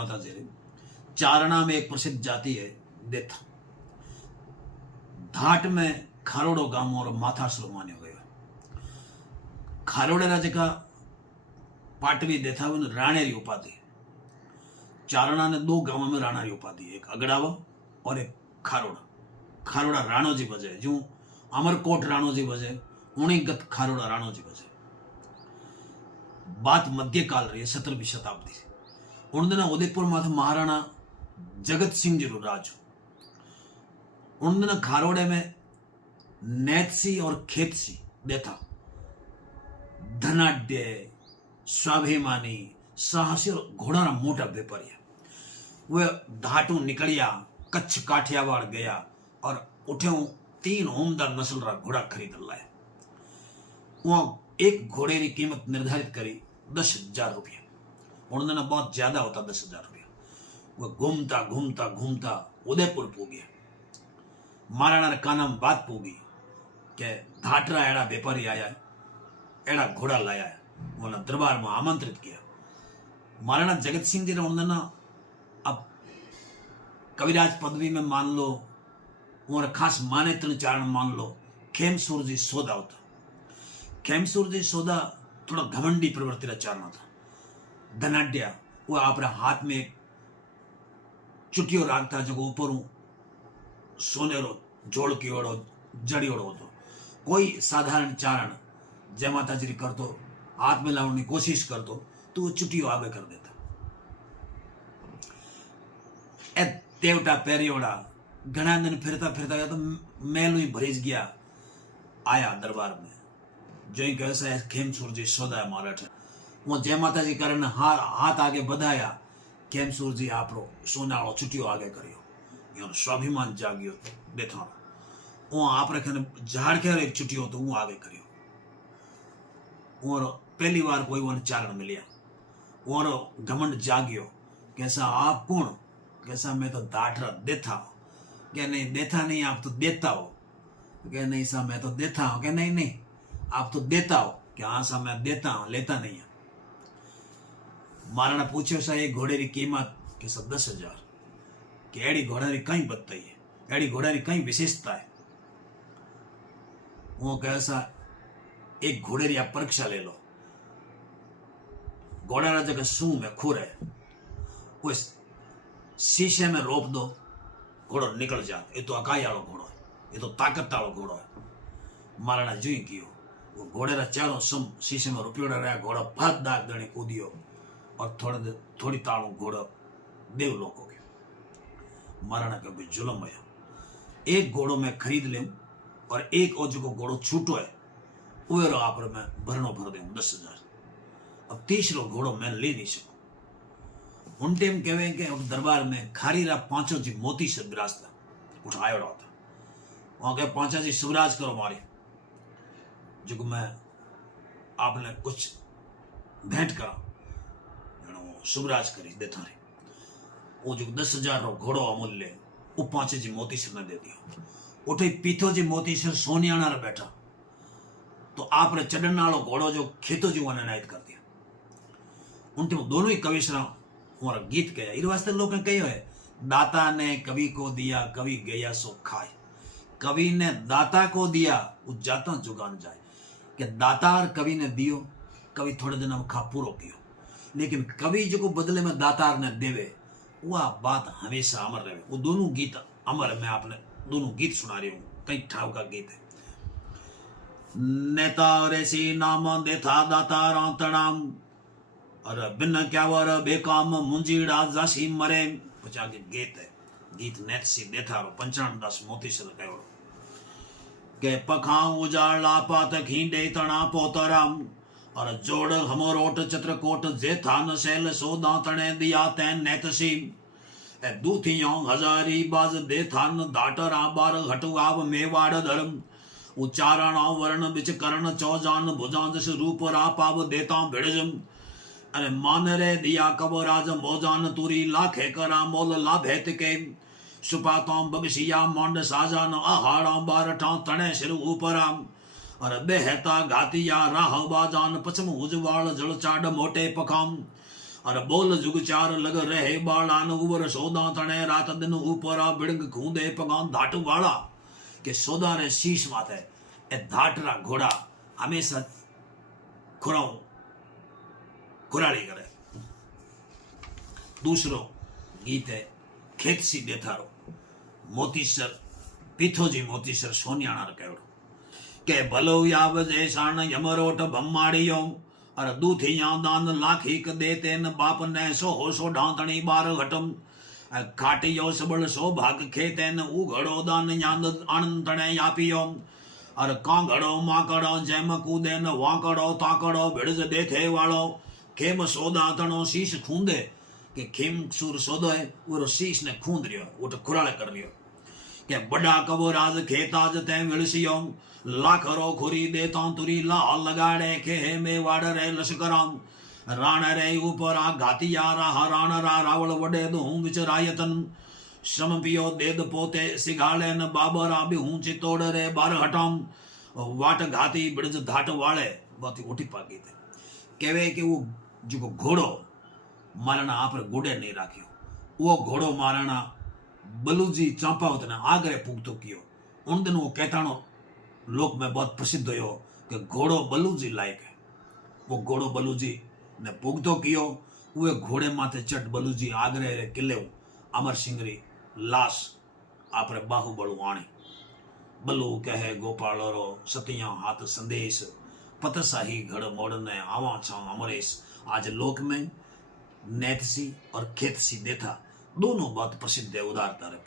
माता जी। चारणा में एक प्रसिद्ध जाति है देथा। धाट में खारोड़ो गाम और माथासुर मान्यो गयो। खारोड़े राजा पाटवी देथा राणेरी उपाधि। चारणा ने दो गांवों में राणा की उपाधि, एक अगड़ावा और एक खारोड़ा। खारोड़ा राणोजी बजे, जो अमरकोट राणोजी बजे, उणीगत खारोड़ा राणोजी बजे। बात मध्यकाल रही है, 17वीं शताब्दी। उन दिन उदयपुर में महाराणा जगत सिंह जी राज। उन दिन खारोड़े में नैतसी और खेतसी देथा धनाढ्य, स्वाभिमानी, साहसी और घोड़ा मोटा व्यापारी। वे धाटू निकलिया, कच्छ काठियावाड़ गया और उठे 3 उम्दा नस्ल रा घोड़ा खरीद लाया। वहां एक घोड़े की कीमत निर्धारित करी 10,000 रुपया। उन दिन बहुत ज्यादा होता 10,000 रुपया। वह घूमता घूमता घूमता उदयपुर पूग्या। महाराणा काना में बात पूगी के धाटरा एड़ा व्यापारी आया है, एड़ा घोड़ा लाया है। उन्होंने दरबार में आमंत्रित किया। महाराणा जगत सिंह जी ने उन्होंने अब कविराज पदवी में मान लो और खास माने चारण मान लो खेमसूर जी सोदा होता। खेमसूर जी सोदा थोड़ा घमंडी प्रवृत्ति का चारण था। धनाढ्या, वो अपने हाथ में एक चुटियो राखता जो ऊपर सोनेरो जोड़ की ओढ़ो जड़ी ओढ़ो होतो। कोई साधारण चारण जय माता जी करतो, हाथ में लाने की कोशिश करतो, तो वो चुटियो आगे कर देता। ए तेवटा पेरियोड़ा घना दिन फिरता फिरता गया तो मैलू ही भरीज गया। आया दरबार में जो ही कैसा है खेमसूर जी सोदा मारा थे। वो जय माता जी कारण हाथ आगे बढ़ाया। खेमसूर जी आपरो सोनाड़ो चुटियो आगे करियो। यो स्वाभिमान जागियो देथा। वो आप रखने झाड़ के एक चुटियो तो वो आगे करियो। और पहली बार कोई वन चारण मिलिया और घमंड जागियो। कैसा आप कौन? कैसा मैं तो दाटरा देता हूं। क्या नहीं देता नहीं, आप तो देता हो। क्या नहीं सा मैं तो देता हूं। क्या नहीं नहीं आप तो देता हो। क्या हाँ सा मैं देता हूं, लेता नहीं है। महाराणा पूछो सा एक घोड़े की कीमत कैसा 10,000। कि एड़ी घोड़ा की कई बताई है, एड़ी घोड़ा की कई विशेषता है। वो कैसा एक घोड़े की आप परीक्षा ले लो। घोड़ा ना जगह सू में खुर है, वो शीशे में रोप दो, घोड़ो निकल जा। ये तो अकाई वालों घोड़ो है, ये तो ताकत वालों घोड़ो है। महाराणा जी कियो वो घोड़े रा चारों सम शीशे में रुपयोड़ा रहा। घोड़ा फट दाग दणे कूदियो और थोड़ी ताड़ू घोड़ो देव लोग हो गया। महाराणा का कोई जुलम आया। एक घोड़ो मैं खरीद ले और एक और जो घोड़ो छूटो है वो आप मैं भरनो भर दे 10,000। अब तीसरो घोड़ो मैं ले नहीं सकूं। उन टाइम कहवे के दरबार में खारीरा पांचों जी मोती से विराजता उठ आयो था। वहां कहे पांचा जी शिवराज करो मारे, जो मैं आपने कुछ भेंट करा शिवराज करी देता रे। वो जो 10,000 रो घोड़ो अमूल्य वो पांचे जी मोती से ने दे दिया। उठे पीथो जी मोती से सोनियाना रे बैठा तो आपने चढ़न वालो घोड़ो जो खेतो जी वन नायत कर दिया। उनके दोनों ही कविश्रा हमारा गीत कहे। इस वास्ते लोग ने कहो है दाता ने कवि को दिया, कवि गया सो खाए। कवि ने दाता को दिया, वो जाता जुगान जाए। कि दाता और कवि ने दियो, कवि थोड़े दिन में खा पूरो कियो। लेकिन कवि जो को बदले में दातार ने देवे, वह बात हमेशा अमर रहे। वो दोनों गीत अमर। मैं आपने दोनों गीत सुना रही हूँ, कई ठाव का गीत है। नेता ऋषि नाम देथा दाता रातणाम और बिन क्या वर बेकाम मुंजीड़ा जासी मरे। पचा के गीत है। गीत नेतसी देथा 55 मोती से कहो के पखां उजाड़ा पात खींडे तना पोतराम और जोड़ हमरोट चित्रकोट जेथान शैल सोदा तणे दिया तैन नेतसी ए दूथियों हजारी बाज देथान दाटरा बार हटुआव मेवाड़ धर्म उच्चारणा वर्ण बिच कर्ण चौजान भुजान जस रूप रापाव देता भिड़जम अरे मान रे दिया कबराज मोजान तुरी लाखे करा मोल लाभेत के सुपाता बगसिया मोंड साजान आहाड़ा बारठा तणे सिर ऊपराम और बेहता घातिया राह बाजान पचम उजवाल जल चाड मोटे पखाम और बोल जुग चार लग रहे बालान उवर सोदा तणे रात दिन ऊपरा बिड़ंग खूंदे पगान धाट वाला के सोदा रे शीश माथे ए धाटरा घोड़ा हमेशा खुराऊ खुराड़ी करे। दूसरो गीत है खेत सी देथारो मोतीसर पीथोजी मोतीसर सोनियाणा कहो के भलो याव जैसाण यमरोट भम्माड़ियो और दूधिया दान लाखी क देते न बाप ने सो हो सो ढांतणी बार घटम खाटियो सबल सो भाग खेते न उघड़ो दान याद आनंदणे यापियो और कांगड़ो माकड़ो जैम कूदे न वाकड़ो ताकड़ो भिड़ज देथे वालो खेम सोदा तणो शीश खूंदे के खेम सूर सोदो है वो शीश ने खूंद रियो वो तो खुराले कर रियो के बड़ा कबो राज खेताज ते विलसियो लाखरो खुरी देता तुरी लाल लगाड़े के मेवाड़ रे लश्कराम राण रे ऊपरा घातिया रा राण रा रावल वडे दो विचरायतन श्रम पियो देद पोते सिगाले न बाबरा भी हूं चितोड़ रे बार हटाम वाट घाती बिड़ज धाट वाले बहुत ही उठी पागी थे कहवे कि वो जो घोड़ो माराना आप घोड़े नहीं राख्यो वो घोड़ो माराना बलूजी चांपावत ने आगरे पुगतो कियो उन दिन वो कहतानो लोक में बहुत प्रसिद्ध हो कि घोड़ो बलूजी लायक है। वो घोड़ो बलूजी ने पुगतो कियो वो घोड़े माथे चट बलूजी आगरे किले अमर सिंगरी लाश आपरे बाहुबलु आणी बलू कहे गोपालो सतिया हाथ संदेश पतसाही घड़ मोड़ने आवा छा अमरेश। आज लोक में नेतसी और खेतसी देथा दोनों बहुत प्रसिद्ध है उदारता रे।